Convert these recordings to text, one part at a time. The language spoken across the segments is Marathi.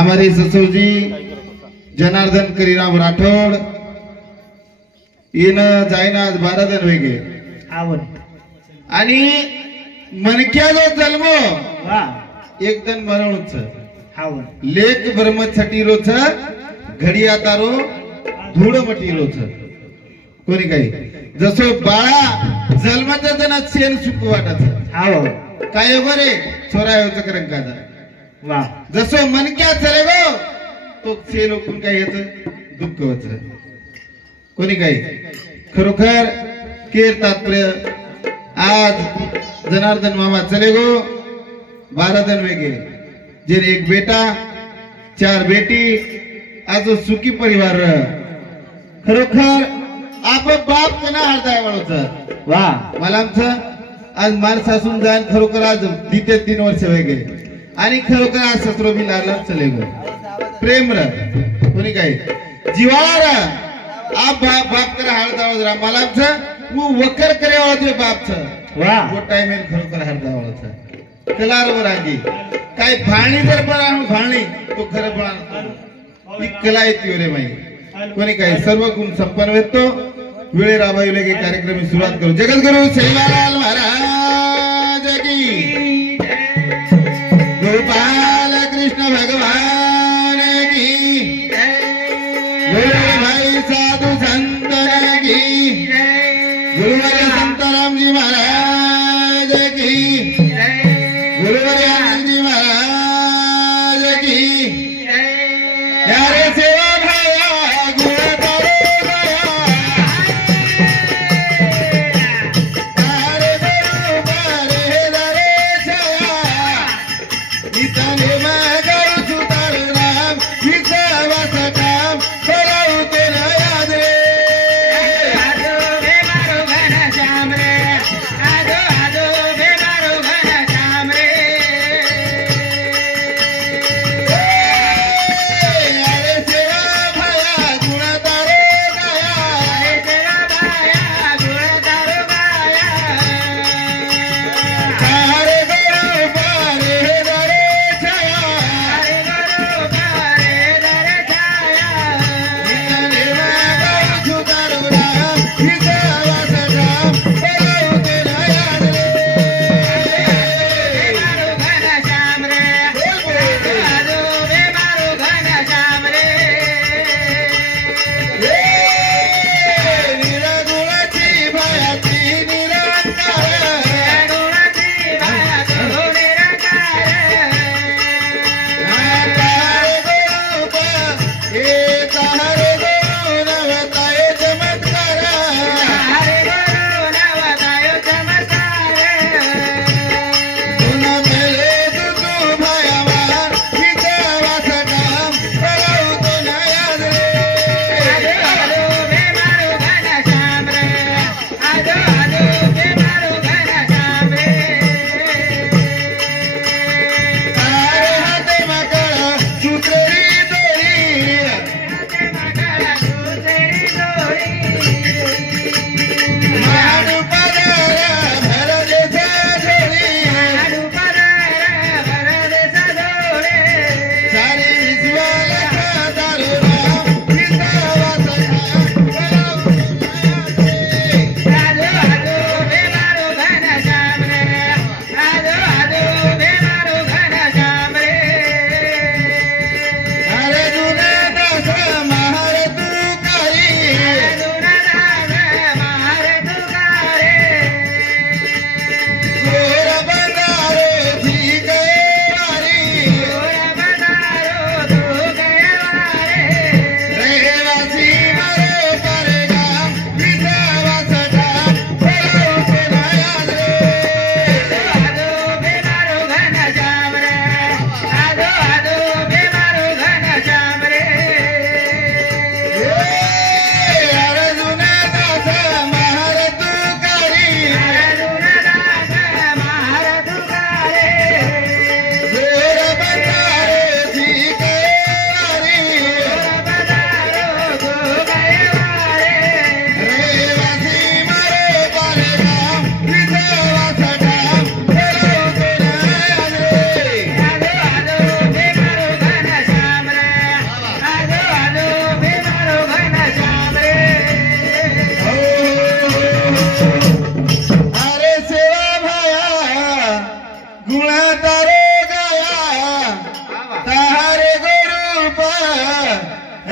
हमारे ससुरजी जनार्दन करीराम राठौड़ इन जायना आज 12 दिन वेगे आवड आणि मनक्या जो जन्म वा एकदम मरणच आवड लेख ब्रह्मछटी रोच घडी आतारो धूळ मटी रोच कोणी काही जसो बाळा जन्माचा जना सेन सुख वाटत आवड काय बरे छोरा होत करंकाचा वा जसो मनक्या चले गो तो सेन ओकून काय येत दुःख होत कोणी काही खरोखर केर तात्पर्य आज जनार्दन मामा चले गो 12 दिन वेगे जे एक बेटा 4 बेटी आज सुखी परिवार खरोखर आप बाप कना हरदाय वाळोच वा मला आमचं आज मार सासून जाण खरोखर आज दिते 3 वर्ष वेगे आणि खरोखर आज ससरो बी लागला चले गो प्रेम र कोणी काही जीवार आप बाप करा हरदाय मला आमचं वो वकर करे वाळते बापच वा वो टाइम खरोखर हरदाय वाळोच कलार आगी काय भाणी जर पण भाणी तो खरं पण कला येते रे माई कोणी काही सर्व गुण संपन्न येतो वेळे राबविले की कार्यक्रम सुरुवात करू जगद्गुरु सेवालाल महाराज की गोपाल कृष्ण भगवान की भाई साधु संतन की गुरुवर संत रामजी महाराज की गुरुवर आनंदी महाराज की यारे सेवा भाया गुरु करो दया अरे गुरु करे दरे छया इतने मगर सुतार राम विश्वास काम करो तेरा याद रे आदो बे मारो घन श्याम रे आदो बे मारो घन श्याम रे अरे सेवा रूप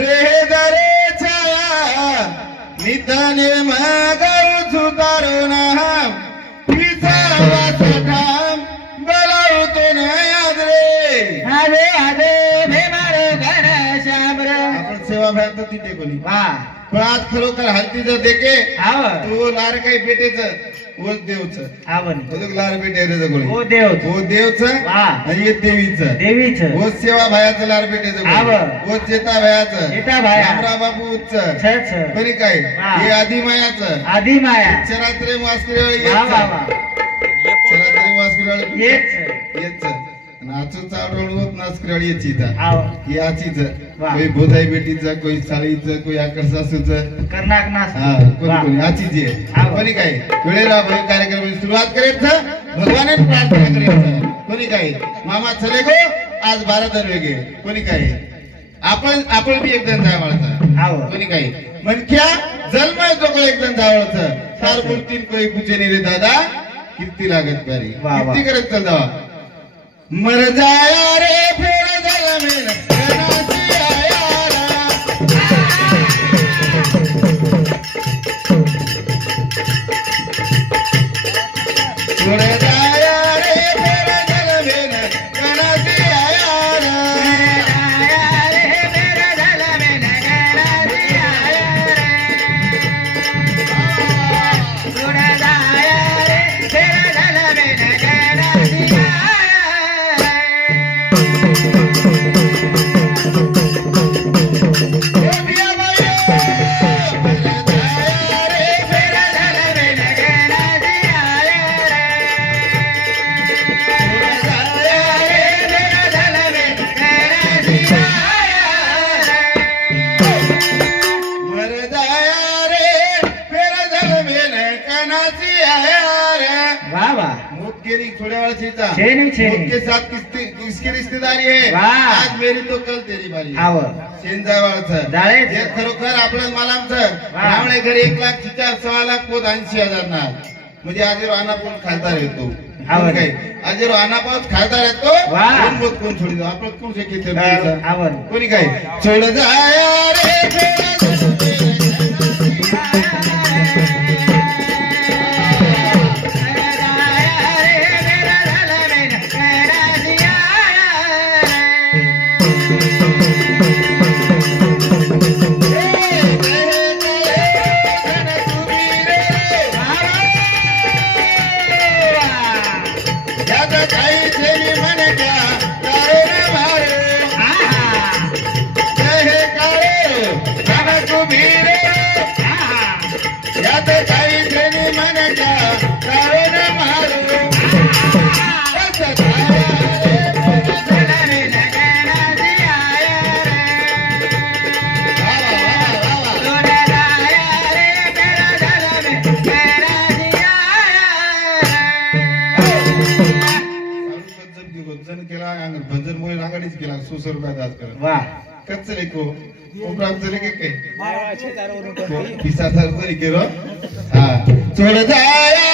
रे दरे छाया निधने मगाऊ सुधारून पिसा वासठाम बोलावतो याद रे आदे आदे भेमार घनश्याम रे आपण सेवा भ्यात तिथे कोणी वा पण आज खरोखर हल्तीचं देखे आव तो लार काही पेटेचं ओच देवचं आवण लार पेटे रे गोळी ओ देव ओ देवचं वा आणि हे देवीचं देवीचं ओ सेवा भायाचं लार पेटेचं आव. ओ चेता भायाचं चेता भाया. रामरा बाबूचं छ छ कोणी काय वा. हे आदिमायाचं आधी माया चरात्रे मास्करी वा वा वा चरात्रे मास्करी येच येच नाचू चावडळ होत नास्करी याची आव ही आचीच वा. कोई बोधाई बेटीचं कोई साळीचं कोई आकड सासूचं कर्नाक नाच हा कोणी कोणी आचीच हा. आहे कोणी काय वेळेला भाई कार्यक्रम सुरुवात करायचं भगवाने प्रार्थना करायचं कोणी काय मामा चले गो आज 12 दर वेगे कोणी काय आपण बी एकदम जावळचा आव कोणी काय मनख्या जन्माय तो एकदम जावळचं सार मूर्तीन कोई पूजनी रे दादा कीर्ती लागत पारी वा, वा. कीर्ती करत चल जावा मर जाया रे फेर झाला मेल कनासी आया रा. मर जाया रे फेर झाला मेल कनासी आया रा. आया रे मेरा झाला मेन घनासी आया रे सोडा जाया रे मेरा झाला मेन घनासी थोड्या वेळा छेनी, छेनी। के साथ किसकी रिश्तेदारी है वाह। आज मेरी तो कल तेरी बारी आव शेण जायवाळचं जायचं। हे खरोखर आपलं मालामचं वाह। त्यामुळे घरी 1,04,000 6,00,000 पोत 80,000 ना म्हणजे आज अनापोत खासदार येतो आव काय आज अनापोत खासदार येतो वाह। कोण पोत कोण सोडी आपण कोण शेती आव कोणी काय सोड जाया रे भजन मोय आघाडीच केला सुसर दास कर वा कच्चले को उपराम चले के काय पिसा सर तरी केरो हा सोड जाया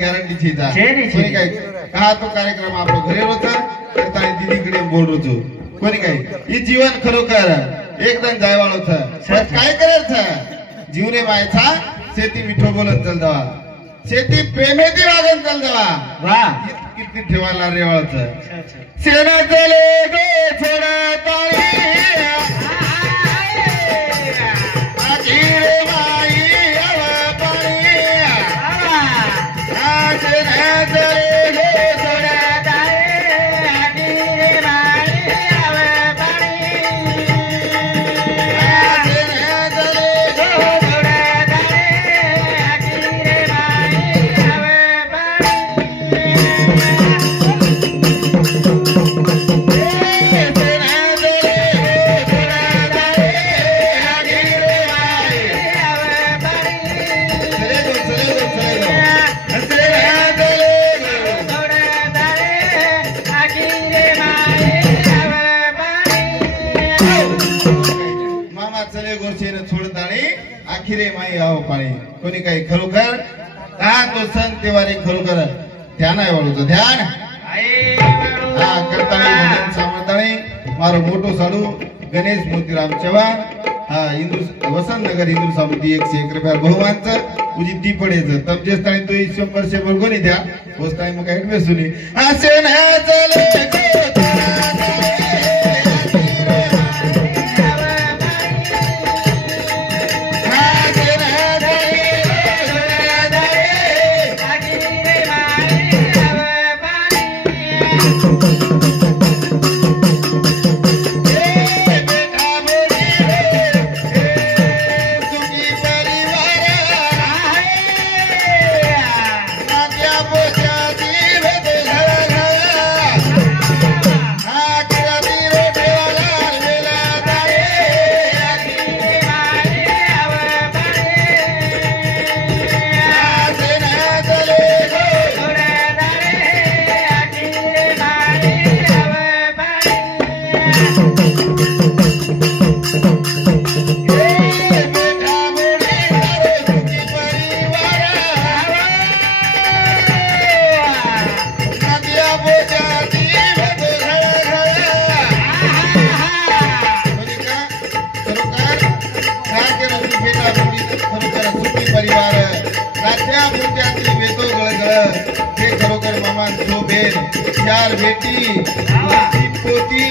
गॅरंटी कोणी काय का तो कार्यक्रम आपलो घरी रोचा तर दिदीकडे बोल रोचो कोणी काय ही जीवन खरोखर एकदम जायवाळ होत काय करायचं जीवने मायचा शेती मिठो बोलत चल जावा शेती प्रेमेती वागत चल जावा वा किती ठेवायला रेवाळच सेना चले गो छोडा ताळी सोडा आखिरे माई आव पाणी कोणी काही खरोखर का तो सण तेवारी खरोखर ध्यान आहे वाळूचं ध्यान हा करताळी भजन सामंताळी मारो मोठो साडू गणेश मोतीराम चव्हाण हा हिंदू वसंतनगर हिंदू समिती 101 रुपया बहुमानचं तुझी ती पडेचं तमजेस ताणी तो 100 कोणी द्या होस ताणी मग काय बेसुनी असे ना चले चार बेटी पोती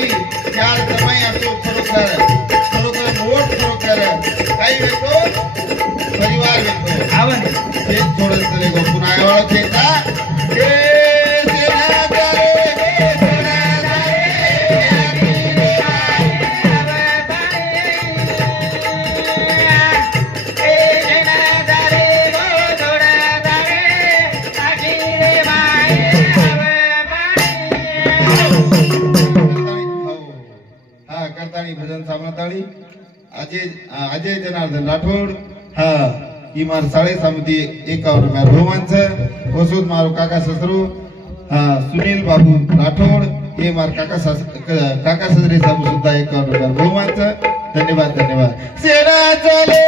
चार जमाई असो खरोखर मोठ खरोखर काही वेतो परिवार वेतो हे थोडं तरी गो पुन्हा एवढं खेळता भजन सामंताळी अजय जनार्दन राठोड हा इमार साळे समिती 51 रुपया बहुमानचं वसूद मारो काका ससरू सुनील बाबू राठोड हे मार काका ससरे साबू सुद्धा 51 रुपया बहुमानचं धन्यवाद सेना चले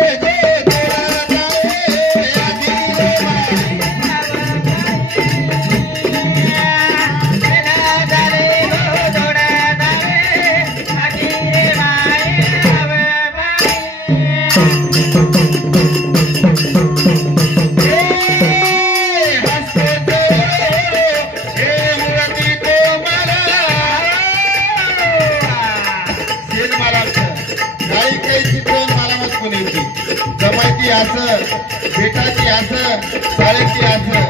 जमायती असं बेटाची असं साळेची असं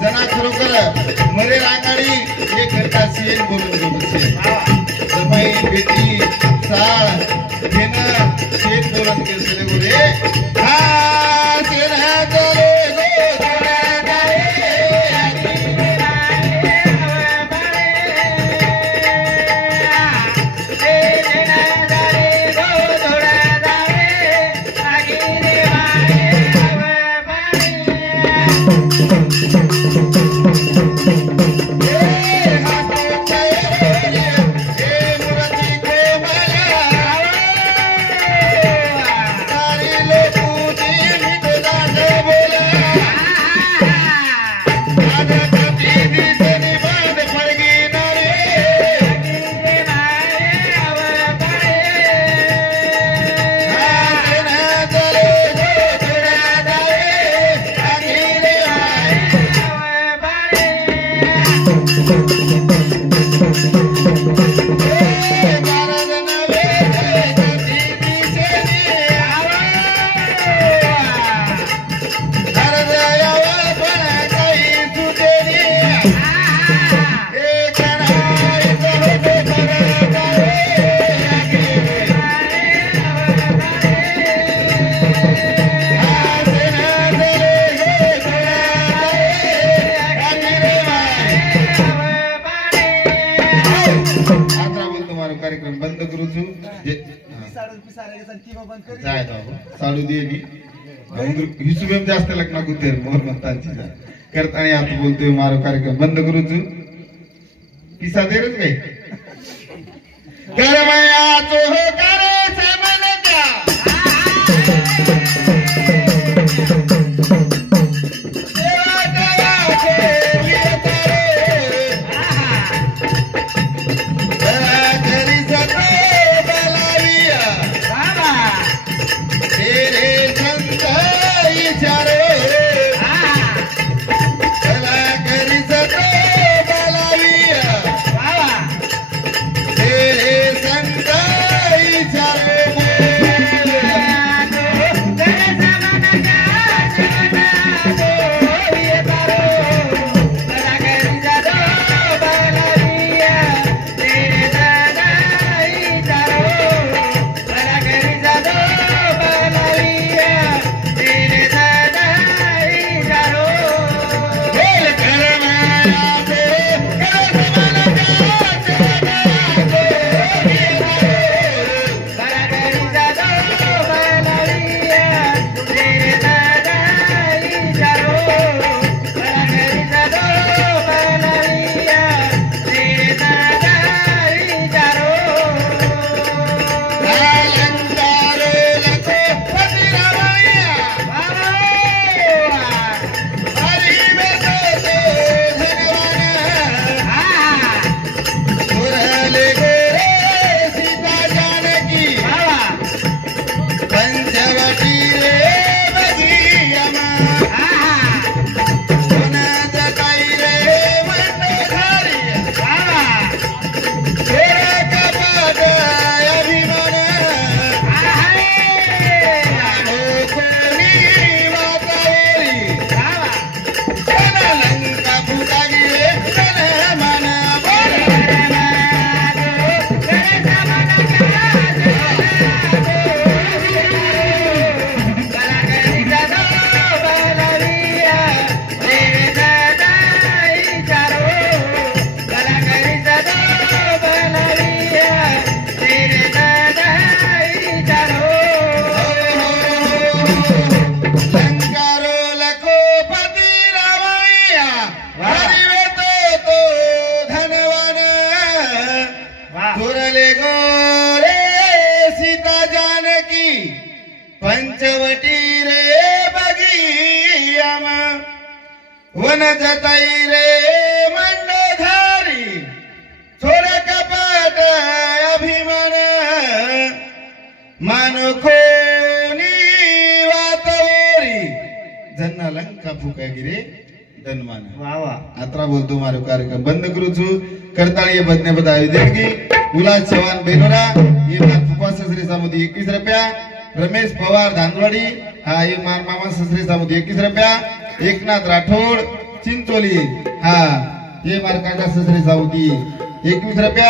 जना खरोखर मरे रांगाडी एक घंटा सीन बोलून जमाई बेटी साळ घेणं शेत बोलून केलं गोरे हा सेना चले कार्यक्रम बंद करू साडू दे हिशोब जास्त लग्न कुठे मोर म्हणतांची करताना आता बोलतोय मारो कार्यक्रम बंद करू पिसा देरच काही कर मया तो हो करे से मन क्या सुरले गोरे सीता जानकी पंचवटी रे बगियाम वन जताई रे मंडोधारी थोर कपट अभिमान मानो खोनी वातवरी जन्ना लंका फुका गिरे धनमान वा वा आता बोलतो मारो कार्यक्रम बंद करू छु करताळी बदने बदावी देणगी उल्हास चव्हाण बेनोरा ये मार फुपा ससरे सामुदी 21 रुपया रमेश पवार धांदवाडी हा ये मार मामा ससरे सामुदी 21 रुपया एकनाथ राठोड चिंचोली हा ये मार काका ससरे सामुदी 21 रुपया